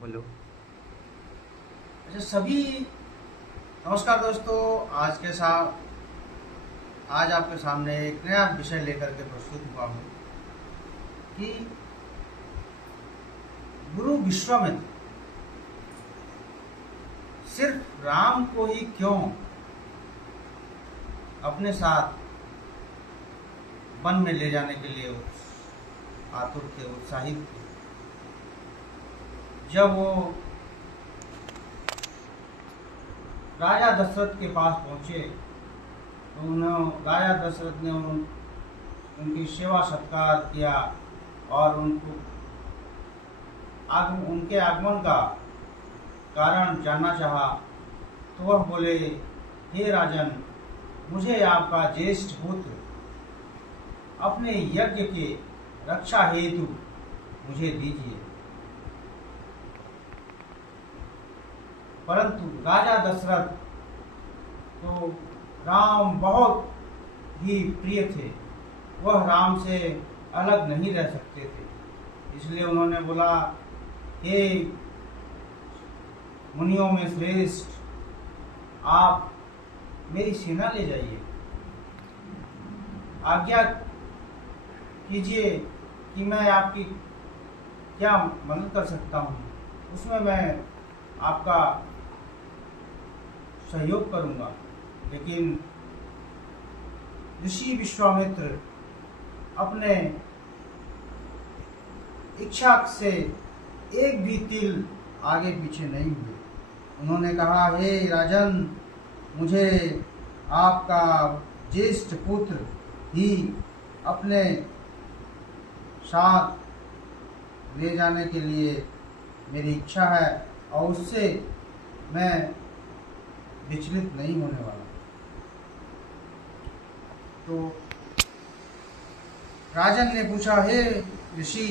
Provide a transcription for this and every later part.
बोलो। अच्छा सभी नमस्कार दोस्तों। आज आपके सामने एक नया विषय लेकर के प्रस्तुत हुआ हूँ कि गुरु विश्वामित्र सिर्फ राम को ही क्यों अपने साथ वन में ले जाने के लिए आतुर थे, उत्साहित थे। जब वो राजा दशरथ के पास पहुंचे तो राजा दशरथ ने उनकी सेवा सत्कार किया और उनके आगमन का कारण जानना चाहा। तो वह बोले, हे राजन, मुझे आपका ज्येष्ठ पुत्र अपने यज्ञ के रक्षा हेतु मुझे दीजिए। परंतु राजा दशरथ तो राम बहुत ही प्रिय थे, वह राम से अलग नहीं रह सकते थे। इसलिए उन्होंने बोला, हे मुनियों में श्रेष्ठ, आप मेरी सेना ले जाइए, आज्ञा कीजिए कि मैं आपकी क्या मदद कर सकता हूँ, उसमें मैं आपका सहयोग करूंगा। लेकिन ऋषि विश्वामित्र अपने इच्छा से एक भी तिल आगे पीछे नहीं हुए। उन्होंने कहा, हे राजन, मुझे आपका ज्येष्ठ पुत्र ही अपने साथ ले जाने के लिए मेरी इच्छा है और उससे मैं विचलित नहीं होने वाला। तो राजन ने पूछा, हे ऋषि,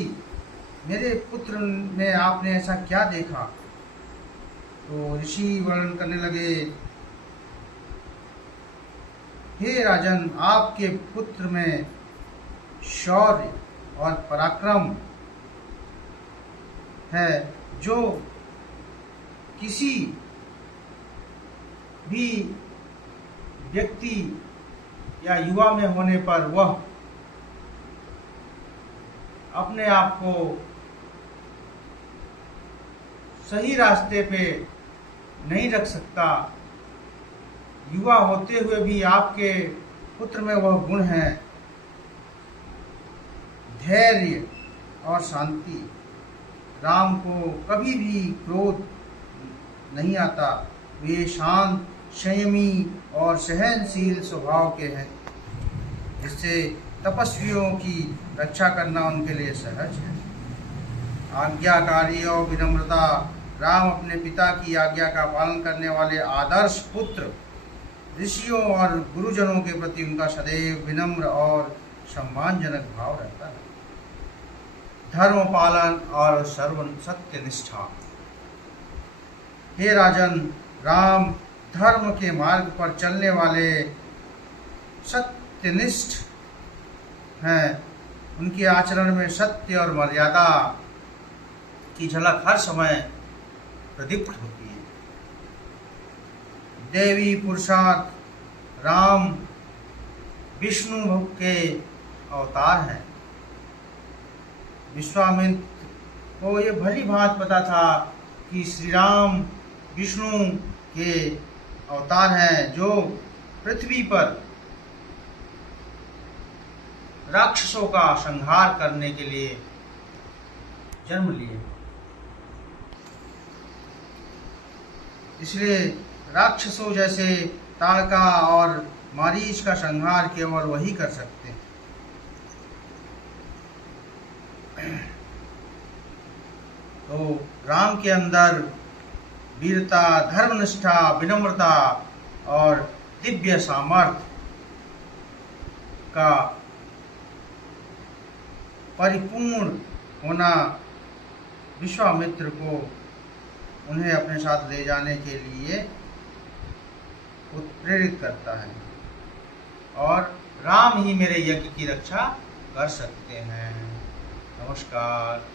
मेरे पुत्र में आपने ऐसा क्या देखा? तो ऋषि वर्णन करने लगे, हे राजन, आपके पुत्र में शौर्य और पराक्रम है, जो किसी भी व्यक्ति या युवा में होने पर वह अपने आप को सही रास्ते पे नहीं रख सकता। युवा होते हुए भी आपके पुत्र में वह गुण है, धैर्य और शांति। राम को कभी भी क्रोध नहीं आता, वे शांत, संयमी और सहनशील स्वभाव के हैं, जिससे तपस्वियों की रक्षा करना उनके लिए सहज है। आज्ञाकारी और विनम्रता। राम अपने पिता की आज्ञा का पालन करने वाले आदर्श पुत्र। ऋषियों और गुरुजनों के प्रति उनका सदैव विनम्र और सम्मानजनक भाव रहता है। धर्म पालन और सत्य निष्ठा। हे राजन, राम धर्म के मार्ग पर चलने वाले सत्यनिष्ठ हैं। उनके आचरण में सत्य और मर्यादा की झलक हर समय प्रदीप्त होती है। देवी पुरुषार्थ। राम विष्णु के अवतार हैं। विश्वामित्र को ये भली भांति पता था कि श्री राम विष्णु के अवतार हैं, जो पृथ्वी पर राक्षसों का संहार करने के लिए जन्म लिए। इसलिए राक्षसों जैसे ताड़का और मारीच का संहार केवल वही कर सकते हैं। तो राम के अंदर वीरता, धर्मनिष्ठा, विनम्रता और दिव्य सामर्थ्य का परिपूर्ण होना विश्वामित्र को उन्हें अपने साथ ले जाने के लिए उत्प्रेरित करता है। और राम ही मेरे यज्ञ की रक्षा कर सकते हैं। नमस्कार।